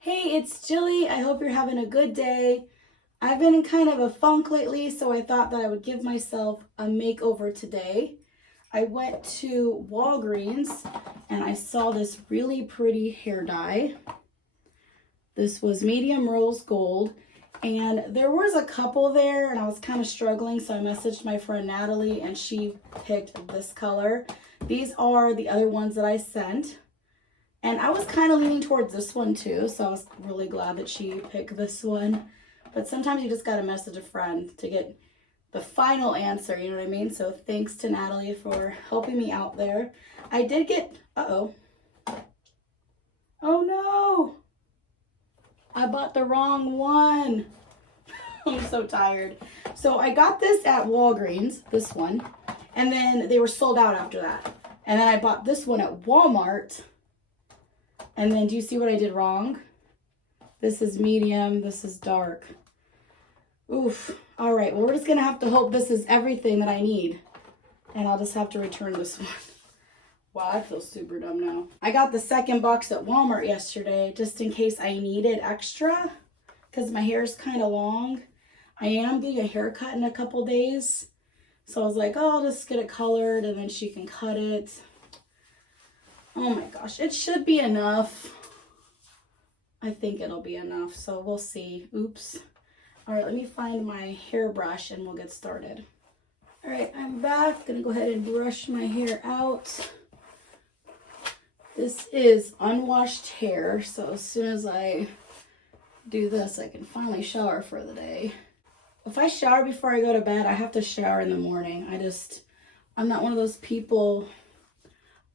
Hey, it's Jilly. I hope you're having a good day. I've been in kind of a funk lately, so I thought that I would give myself a makeover today. I went to Walgreens and I saw this really pretty hair dye. This was medium rose gold, and there was a couple there and I was kind of struggling, so I messaged my friend Natalie and she picked this color. These are the other ones that I sent. And I was kind of leaning towards this one too, so I was really glad that she picked this one. But sometimes you just gotta message a friend to get the final answer, you know what I mean? So thanks to Natalie for helping me out there. I did get, oh no! I bought the wrong one. I'm so tired. So I got this at Walgreens, this one, and then they were sold out after that. And then I bought this one at Walmart. And then do you see what I did wrong? This is medium, this is dark. Oof. All right, well, we're just gonna have to hope this is everything that I need. And I'll just have to return this one. Wow, I feel super dumb now. I got the second box at Walmart yesterday, just in case I needed extra, because my hair is kind of long. I am getting a haircut in a couple days. So I was like, oh, I'll just get it colored and then she can cut it. Oh my gosh, it should be enough. I think it'll be enough, so we'll see. Oops. All right, let me find my hairbrush and we'll get started. All right, I'm back. Gonna go ahead and brush my hair out. This is unwashed hair, so as soon as I do this, I can finally shower for the day. If I shower before I go to bed, I have to shower in the morning. I'm not one of those people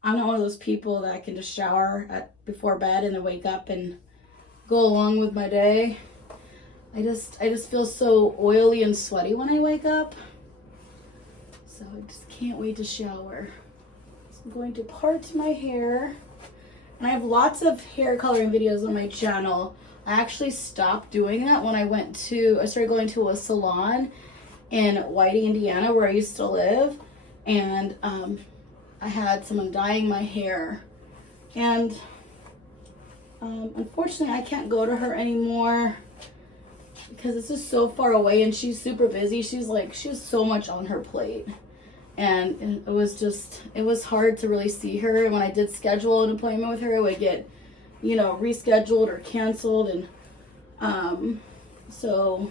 that can just shower before bed and then wake up and go along with my day. I just feel so oily and sweaty when I wake up. So I just can't wait to shower. So I'm going to part my hair. And I have lots of hair coloring videos on my channel. I actually stopped doing that when I started going to a salon in Whitey, Indiana, where I used to live. And I had someone dyeing my hair, and unfortunately I can't go to her anymore because it's just so far away and she's super busy. She has so much on her plate, and it was hard to really see her. And when I did schedule an appointment with her, it would get, rescheduled or canceled, and so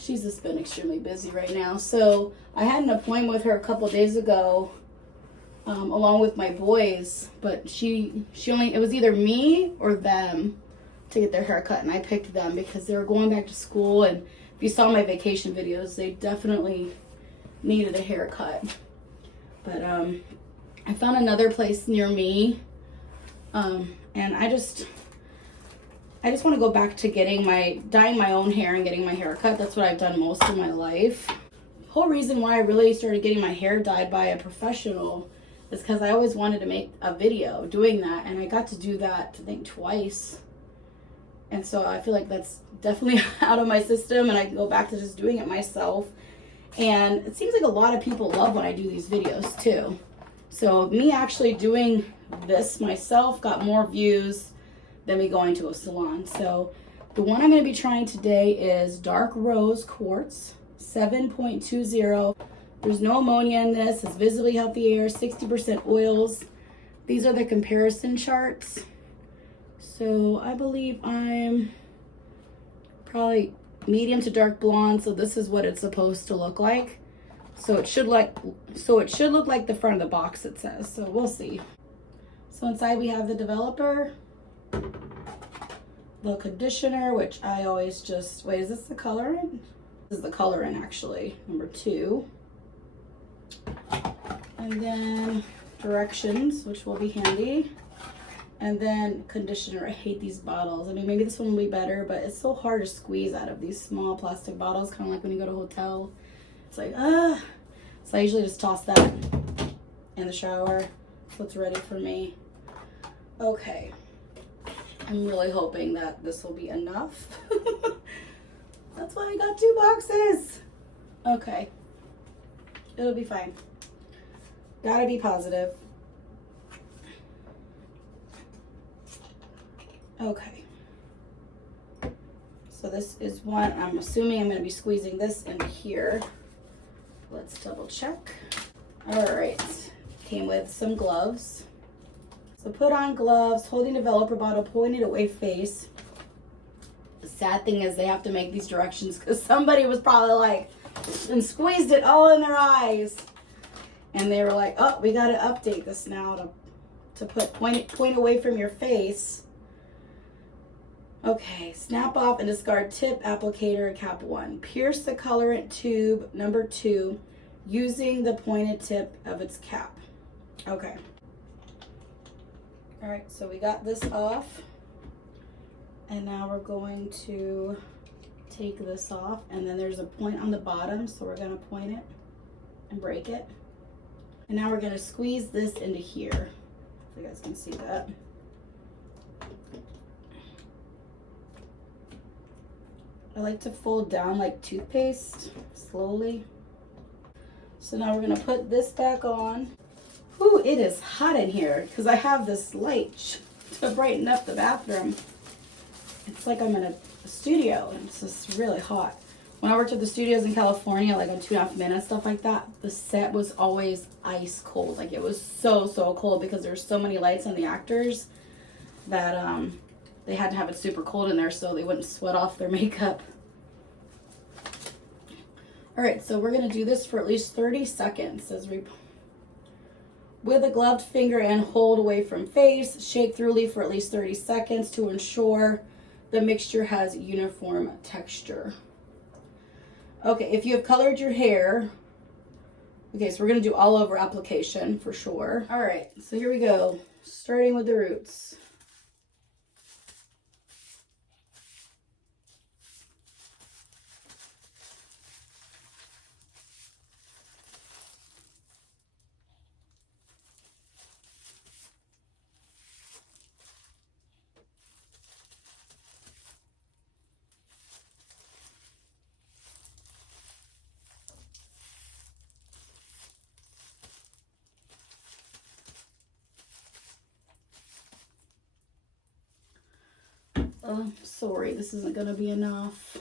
she's just been extremely busy right now. So I had an appointment with her a couple days ago, along with my boys, but it was either me or them to get their hair cut, and I picked them because they were going back to school, and if you saw my vacation videos, they definitely needed a haircut. But I found another place near me, and I just want to go back to dyeing my own hair and getting my hair cut. That's what I've done most of my life. The whole reason why I really started getting my hair dyed by a professional is because I always wanted to make a video doing that, and I got to do that, I think, twice. And so I feel like that's definitely out of my system, and I can go back to just doing it myself. And it seems like a lot of people love when I do these videos too. So me actually doing this myself got more views than me going to a salon. So the one I'm going to be trying today is Dark Rose Quartz 7.20. There's no ammonia in this. It's visibly healthy air, 60% oils. These are the comparison charts. So I believe I'm probably medium to dark blonde. So this is what it's supposed to look like. So it should look like the front of the box, it says. So we'll see. So inside we have the developer, the conditioner, which I always wait, is this the colorant? This is the colorant, actually, number 2. And then directions, which will be handy. And then conditioner. I hate these bottles. I mean, maybe this one will be better, but it's so hard to squeeze out of these small plastic bottles, kind of like when you go to a hotel. It's like, So I usually just toss that in the shower, so it's ready for me. Okay. I'm really hoping that this will be enough. That's why I got 2 boxes. Okay. It'll be fine. Gotta be positive. Okay. So this is one, I'm assuming I'm going to be squeezing this into here. Let's double check. All right, came with some gloves. So put on gloves, holding developer bottle, pointed away face. The sad thing is they have to make these directions because somebody was probably like, and squeezed it all in their eyes. And they were like, oh, we got to update this now to put point away from your face. Okay, snap off and discard tip, applicator, cap 1. Pierce the colorant tube number 2 using the pointed tip of its cap. Okay. All right, so we got this off. And now we're going to take this off, and then there's a point on the bottom, so we're going to point it and break it. And now we're going to squeeze this into here. If you guys can see that. I like to fold down like toothpaste slowly. So now we're going to put this back on. Ooh, it is hot in here because I have this light to brighten up the bathroom. It's like I'm in a studio and it's just really hot. When I worked at the studios in California, like on 2.5 Minutes, stuff like that, the set was always ice cold. Like it was so cold because there's so many lights on the actors that they had to have it super cold in there so they wouldn't sweat off their makeup. All right, so we're gonna do this for at least 30 seconds as we, with a gloved finger and hold away from face, shake thoroughly for at least 30 seconds to ensure the mixture has uniform texture. Okay, if you have colored your hair, okay, so we're gonna do all over application for sure. All right, so here we go, starting with the roots. Oh, sorry, this isn't gonna be enough.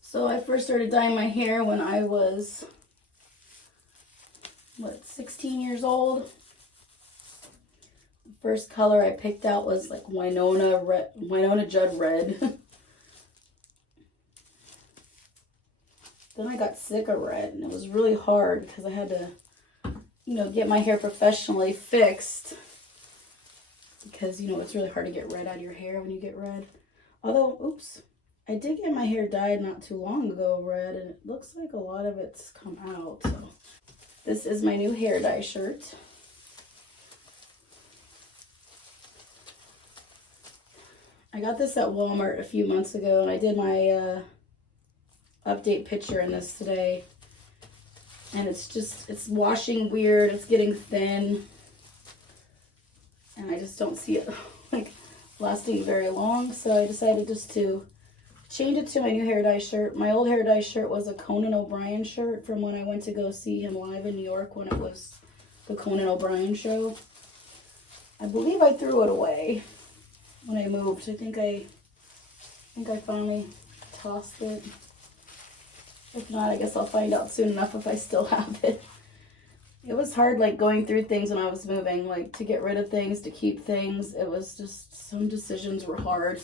So I first started dyeing my hair when I was, 16 years old. The first color I picked out was like Winona Judd red. Then I got sick of red, and it was really hard because I had to, get my hair professionally fixed. Because, it's really hard to get red out of your hair when you get red. Although, oops. I did get my hair dyed not too long ago red, and it looks like a lot of it's come out. So this is my new hair dye shirt. I got this at Walmart a few months ago, and I did my update picture in this today. And it's washing weird, it's getting thin. And I just don't see it like lasting very long, so I decided just to change it to my new hair dye shirt. My old hair dye shirt was a Conan O'Brien shirt from when I went to go see him live in New York when it was the Conan O'Brien show. I believe I threw it away when I moved. I think I finally tossed it. If not, I guess I'll find out soon enough if I still have it. It was hard, like, going through things when I was moving, like, to get rid of things, to keep things. It was just, some decisions were hard.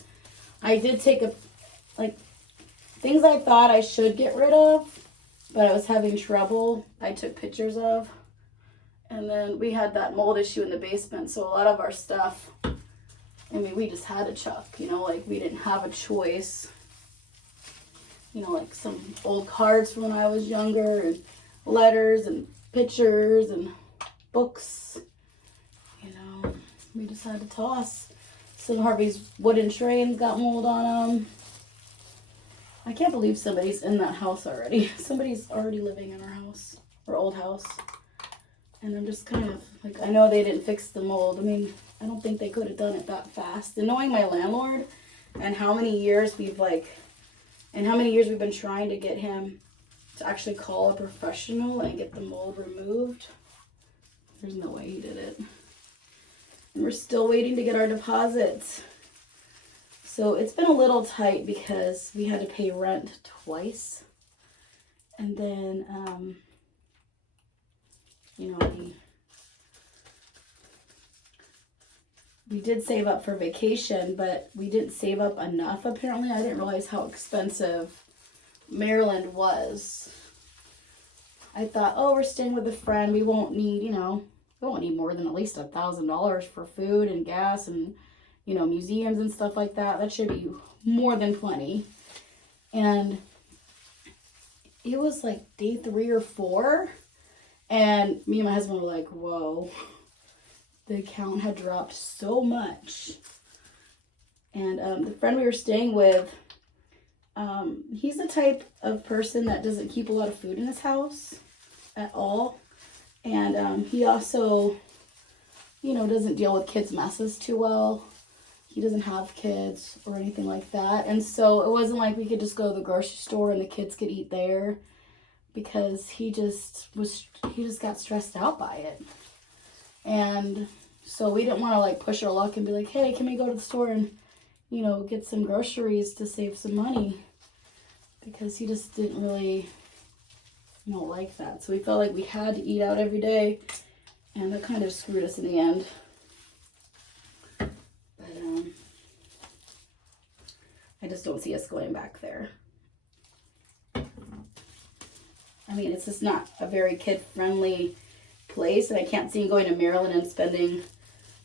I did take things I thought I should get rid of, but I was having trouble, I took pictures of. And then we had that mold issue in the basement, so a lot of our stuff, we just had to chuck, we didn't have a choice. Like some old cards from when I was younger, and letters and pictures and books. You know, we just had to toss. Some of Harvey's wooden trains got mold on them. I can't believe somebody's in that house already. Somebody's already living in our house, our old house. And I'm just kind of like, I know they didn't fix the mold. I mean, I don't think they could have done it that fast. And knowing my landlord and how many years we've been trying to get him to actually call a professional and get the mold removed, there's no way he did it. And we're still waiting to get our deposits. So it's been a little tight because we had to pay rent twice. And then, you know, we did save up for vacation, but we didn't save up enough, apparently. I didn't realize how expensive Maryland was. I thought, oh, we're staying with a friend. We won't need, you know, we won't need more than at least $1,000 for food and gas and, you know, museums and stuff like that. That should be more than plenty. And it was like day 3 or 4. And me and my husband were like, whoa. The account had dropped so much. And the friend we were staying with, he's the type of person that doesn't keep a lot of food in his house at all. And he also, you know, doesn't deal with kids' messes too well. He doesn't have kids or anything like that. And so it wasn't like we could just go to the grocery store and the kids could eat there, because he just got stressed out by it. And so we didn't want to like push our luck and be like, hey, can we go to the store and, you know, get some groceries to save some money? Because he just didn't really, you know, like that. So we felt like we had to eat out every day, and that kind of screwed us in the end. But I just don't see us going back there. I mean, it's just not a very kid-friendly place, and I can't see him going to Maryland and spending,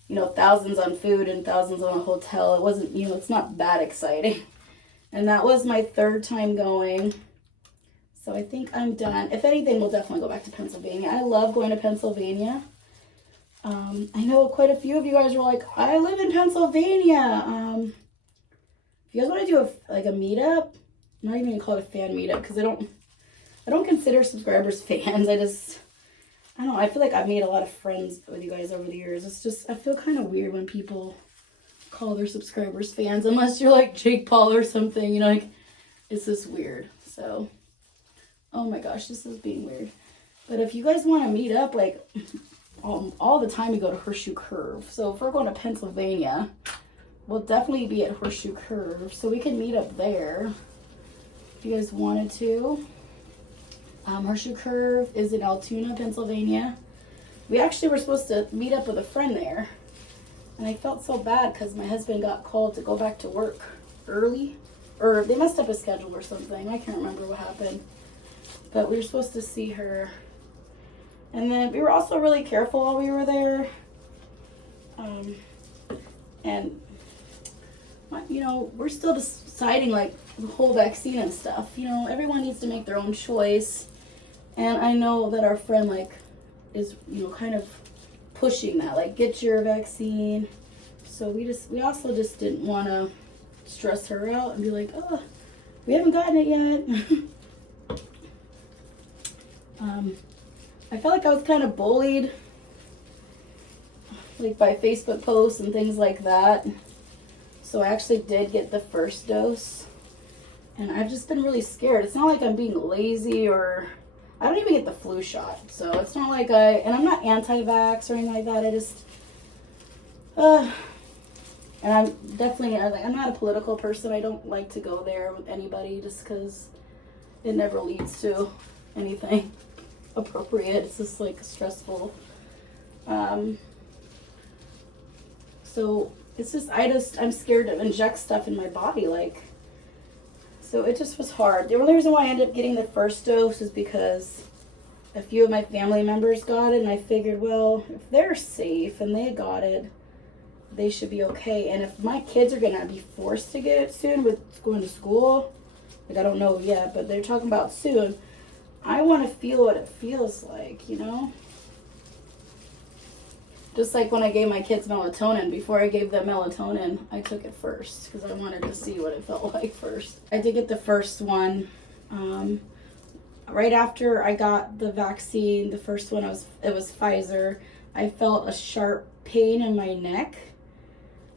you know, thousands on food and thousands on a hotel. It wasn't, you know, it's not that exciting. And that was my 3rd time going. So I think I'm done. If anything, we'll definitely go back to Pennsylvania. I love going to Pennsylvania. I know quite a few of you guys were like, I live in Pennsylvania. If you guys want to do a meetup, I'm not even going to call it a fan meetup, because I don't consider subscribers fans. I don't know. I feel like I've made a lot of friends with you guys over the years. It's just, I feel kind of weird when people call their subscribers fans, unless you're like Jake Paul or something, you know, like, it's just weird. So, oh my gosh, this is being weird. But if you guys want to meet up, like, all the time we go to Horseshoe Curve. So if we're going to Pennsylvania, we'll definitely be at Horseshoe Curve. So we can meet up there if you guys wanted to. Horseshoe Curve is in Altoona, Pennsylvania. We actually were supposed to meet up with a friend there. And I felt so bad because my husband got called to go back to work early. Or they messed up his schedule or something. I can't remember what happened. But we were supposed to see her. And then we were also really careful while we were there. And, you know, we're still deciding, like, the whole vaccine and stuff. You know, everyone needs to make their own choice. And I know that our friend, like, is, you know, kind of pushing that, like, get your vaccine. So we also just didn't want to stress her out and be like, oh, we haven't gotten it yet. I felt like I was kind of bullied, like, by Facebook posts and things like that. So I actually did get the first dose. And I've just been really scared. It's not like I'm being lazy, or I don't even get the flu shot. So it's not like and I'm not anti-vax or anything like that. I just, and I'm definitely, I'm not a political person. I don't like to go there with anybody just because it never leads to anything appropriate. It's just like stressful. So it's just, I'm scared to inject stuff in my body, like. So it just was hard. The only reason why I ended up getting the first dose is because a few of my family members got it, and I figured, well, if they're safe and they got it, they should be okay. And if my kids are going to be forced to get it soon with going to school, like, I don't know yet, but they're talking about soon, I want to feel what it feels like, you know? Just like when I gave my kids melatonin, before I gave them melatonin, I took it first because I wanted to see what it felt like first. I did get the first one. Right after I got the vaccine, the first one, it was Pfizer, I felt a sharp pain in my neck.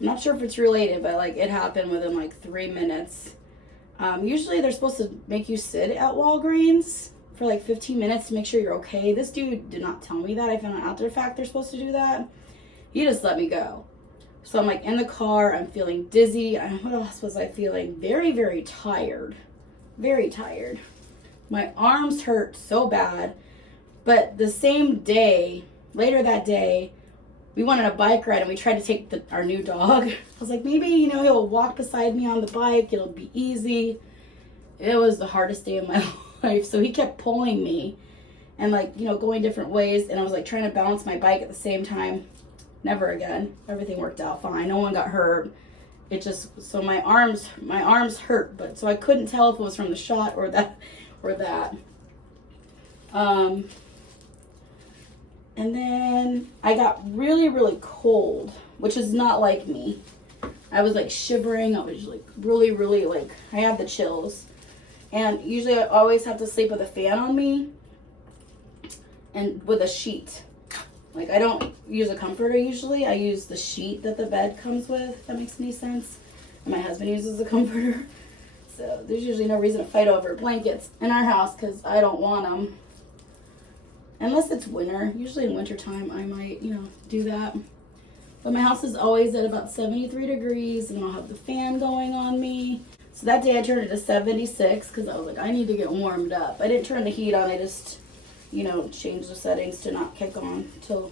I'm not sure if it's related, but like it happened within like 3 minutes. Usually they're supposed to make you sit at Walgreens for like 15 minutes to make sure you're okay. This dude did not tell me that. I found out after the fact they're supposed to do that. He just let me go. So I'm like in the car, I'm feeling dizzy. What else was I feeling? Very, very tired. Very tired. My arms hurt so bad. But the same day, later that day, we went on a bike ride and we tried to take our new dog. I was like, maybe, he'll walk beside me on the bike. It'll be easy. It was the hardest day of my life. So he kept pulling me and like, going different ways. And I was like trying to balance my bike at the same time. Never again. Everything worked out fine. No one got hurt. It just, so my arms hurt. But so I couldn't tell if it was from the shot or that. And then I got really, really cold, which is not like me. I was like shivering. I was like really, really like, I had the chills. And usually I always have to sleep with a fan on me and with a sheet. Like I don't use a comforter usually. I use the sheet that the bed comes with, if that makes any sense. And my husband uses a comforter. So there's usually no reason to fight over blankets in our house because I don't want them. Unless it's winter. Usually in wintertime I might, do that. But my house is always at about 73 degrees and I'll have the fan going on me. So that day I turned it to 76 because I was like, I need to get warmed up. I didn't turn the heat on. I just, changed the settings to not kick on till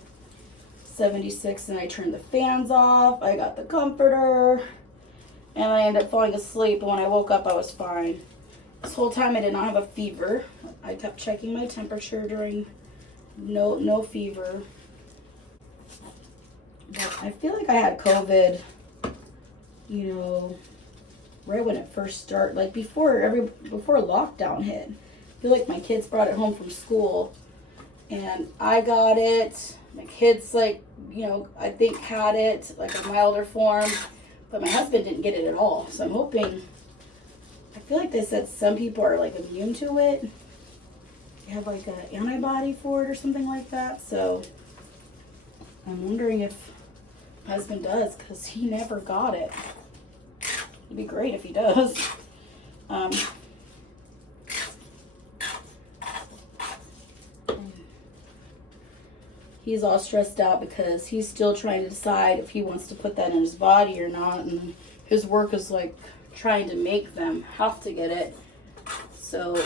76. And I turned the fans off. I got the comforter. And I ended up falling asleep. But when I woke up, I was fine. This whole time I did not have a fever. I kept checking my temperature during no fever. But I feel like I had COVID, right when it first started, like before lockdown hit. I feel like my kids brought it home from school and I got it. My kids I think had it, like a milder form, but my husband didn't get it at all. So I'm hoping, I feel like they said some people are like immune to it. They have like an antibody for it or something like that. So I'm wondering if my husband does because he never got it. It'd be great if he does. He's all stressed out because he's still trying to decide if he wants to put that in his body or not. And his work is like trying to make them have to get it. So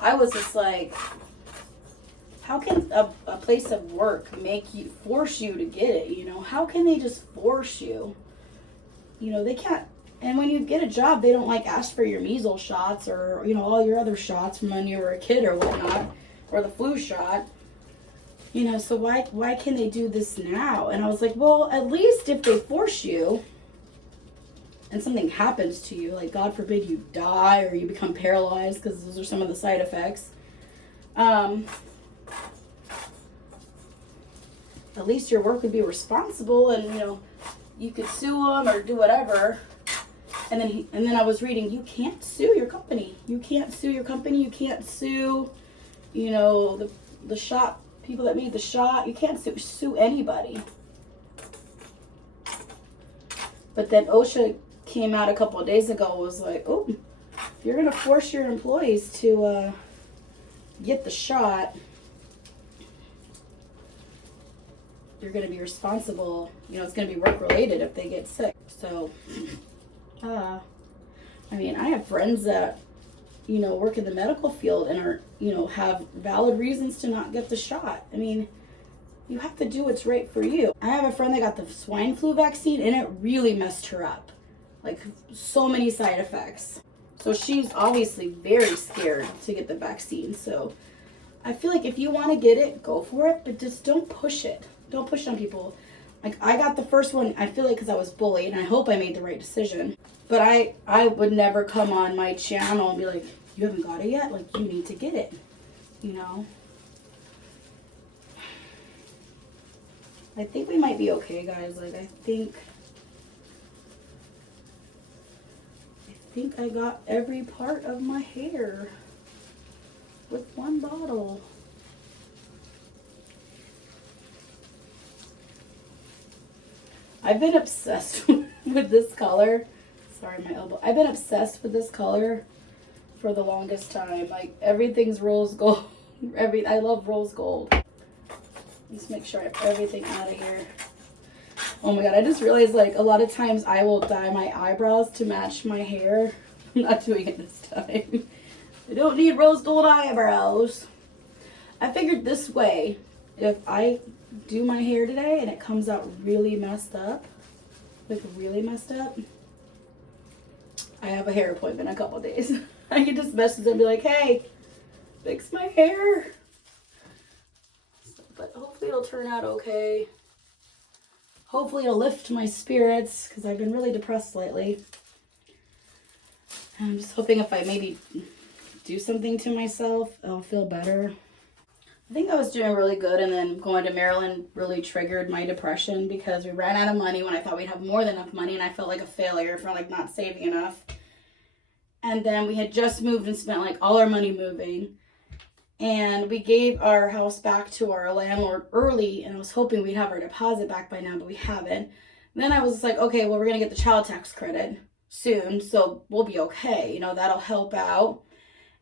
I was just like, how can a place of work force you to get it? How can they just force you? They can't. And when you get a job, they don't like ask for your measles shots or, all your other shots from when you were a kid or whatnot, or the flu shot. So why can they do this now? And I was like, well, at least if they force you and something happens to you, like God forbid you die or you become paralyzed, because those are some of the side effects. At least your work would be responsible and, you could sue them or do whatever. And then I was reading, you can't sue your company. You can't sue your company. You can't sue, the shot, people that made the shot. You can't sue anybody. But then OSHA came out a couple of days ago, was like, oh, if you're going to force your employees to get the shot, you're going to be responsible. It's going to be work related if they get sick. So, I have friends that, work in the medical field and are, have valid reasons to not get the shot. You have to do what's right for you. I have a friend that got the swine flu vaccine and it really messed her up. Like so many side effects. So she's obviously very scared to get the vaccine. So I feel like if you want to get it, go for it, but just don't push it. Don't push on people. Like I got the first one, I feel like because I was bullied, and I hope I made the right decision. But I would never come on my channel and be like, you haven't got it yet? Like, you need to get it. you know. I think we might be okay, guys. Like, I think I got every part of my hair with one bottle. I've been obsessed with this color. Sorry, my elbow. I've been obsessed with this color for the longest time. Like, everything's rose gold. I love rose gold. Let's make sure I have everything out of here. Oh my god, I just realized, like, a lot of times I will dye my eyebrows to match my hair. I'm not doing it this time. I don't need rose gold eyebrows. I figured this way, if I do my hair today and it comes out really messed up, like really messed up, I have a hair appointment in a couple days. I can just message them and be like, hey, fix my hair. But hopefully it'll turn out okay. Hopefully it'll lift my spirits, because I've been really depressed lately. And I'm just hoping if I maybe do something to myself, I'll feel better. I think I was doing really good, and then going to Maryland really triggered my depression, because we ran out of money when I thought we'd have more than enough money, and I felt like a failure for like not saving enough. And then we had just moved and spent like all our money moving. And we gave our house back to our landlord early, and I was hoping we'd have our deposit back by now, but we haven't. And then I was like, okay, well, we're going to get the child tax credit soon, so we'll be okay. You know, that'll help out.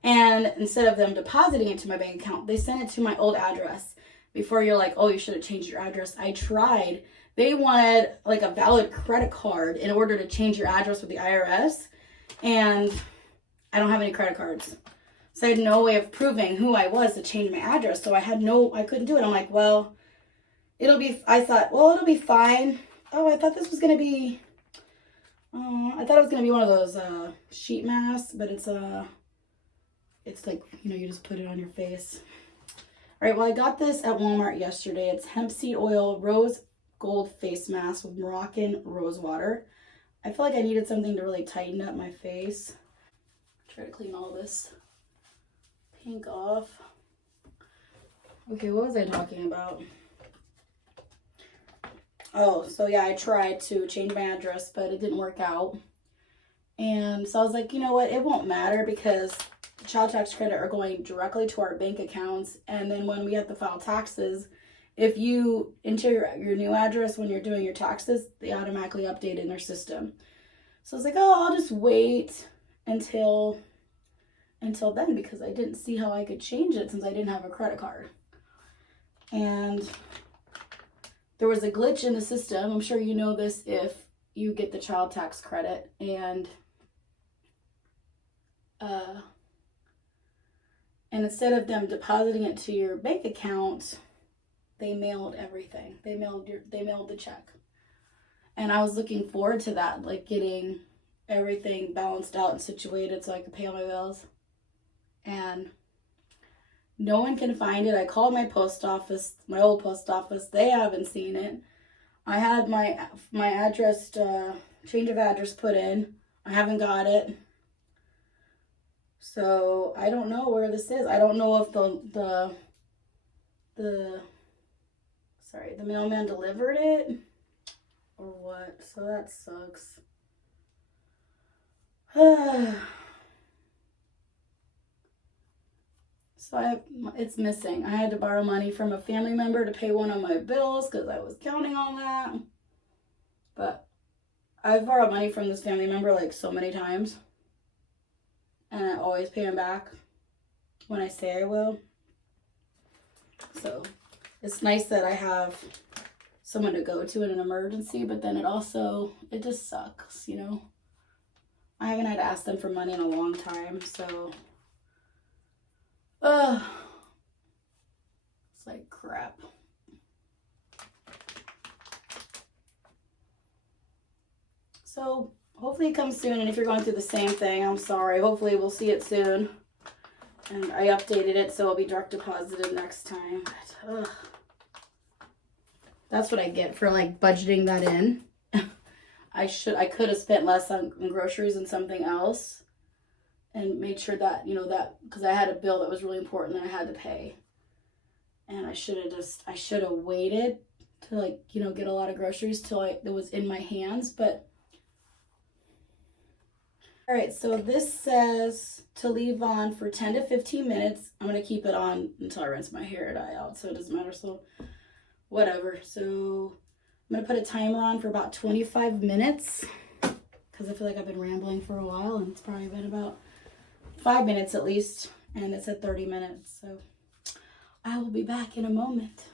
And instead of them depositing it to my bank account, they sent it to my old address. Before you're like, oh, you should have changed your address. I tried. They wanted like a valid credit card in order to change your address with the IRS. And I don't have any credit cards. So I had no way of proving who I was to change my address. So I couldn't do it. I'm like, well, I thought, well, it'll be fine. Oh, I thought this was going to be, I thought it was going to be one of those sheet masks, but it's like, you know, you just put it on your face. All right, well, I got this at Walmart yesterday. It's hemp seed oil rose gold face mask with Moroccan rose water. I feel like I needed something to really tighten up my face. Try to clean all this pink off. Okay, what was I talking about? Oh, so yeah, I tried to change my address, but it didn't work out. And so I was like, you know what? It won't matter, because the child tax credit are going directly to our bank accounts. And then when we have to file taxes, if you enter your new address when you're doing your taxes, they automatically update in their system. So I was like, oh, I'll just wait until then, because I didn't see how I could change it since I didn't have a credit card. And there was a glitch in the system. I'm sure you know this if you get the child tax credit. And instead of them depositing it to your bank account, they mailed everything. They mailed the check. And I was looking forward to that, like getting everything balanced out and situated so I could pay all my bills. And no one can find it. I called my post office, my old post office. They haven't seen it. I had my address, change of address put in. I haven't got it. So I don't know where this is. I don't know if the mailman delivered it or what. So that sucks. So it's missing. I had to borrow money from a family member to pay one of my bills because I was counting on that. But I've borrowed money from this family member like so many times. And I always pay him back when I say I will. So it's nice that I have someone to go to in an emergency, but then it just sucks, you know. I haven't had to ask them for money in a long time, so it's like crap. So hopefully it comes soon, and if you're going through the same thing, I'm sorry. Hopefully we'll see it soon. And I updated it so it'll be direct deposited next time. But, that's what I get for like budgeting that in. I could have spent less on groceries and something else and made sure that, you know, that, because I had a bill that was really important that I had to pay. And I should have waited to, like, you know, get a lot of groceries till it was in my hands. But all right, so this says to leave on for 10 to 15 minutes. I'm going to keep it on until I rinse my hair dye out, so it doesn't matter. So whatever. So I'm going to put a timer on for about 25 minutes because I feel like I've been rambling for a while, and it's probably been about 5 minutes at least, and it said 30 minutes. So I will be back in a moment.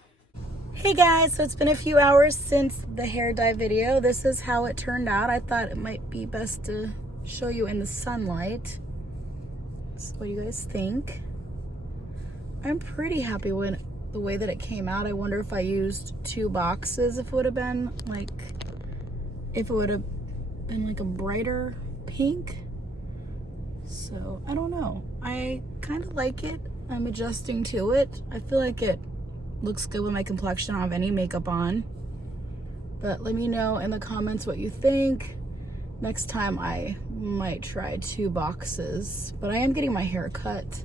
Hey guys, so it's been a few hours since the hair dye video. This is how it turned out. I thought it might be best to show you in the sunlight. So what do you guys think? I'm pretty happy with the way that it came out. I wonder if I used 2 boxes, if it would have been like, if it would have been like a brighter pink. So I don't know. I kind of like it. I'm adjusting to it. I feel like it looks good with my complexion. I don't have any makeup on. But let me know in the comments what you think. Next time I might try 2 boxes, but I am getting my hair cut.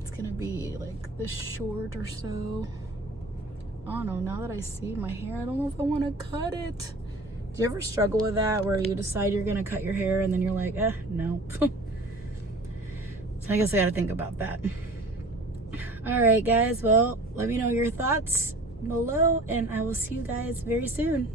It's gonna be like this short or so. I don't know, now that I see my hair, I don't know if I want to cut it. Do you ever struggle with that, where you decide you're gonna cut your hair and then you're like, no. So I guess I gotta think about that. All right guys, well, let me know your thoughts below and I will see you guys very soon.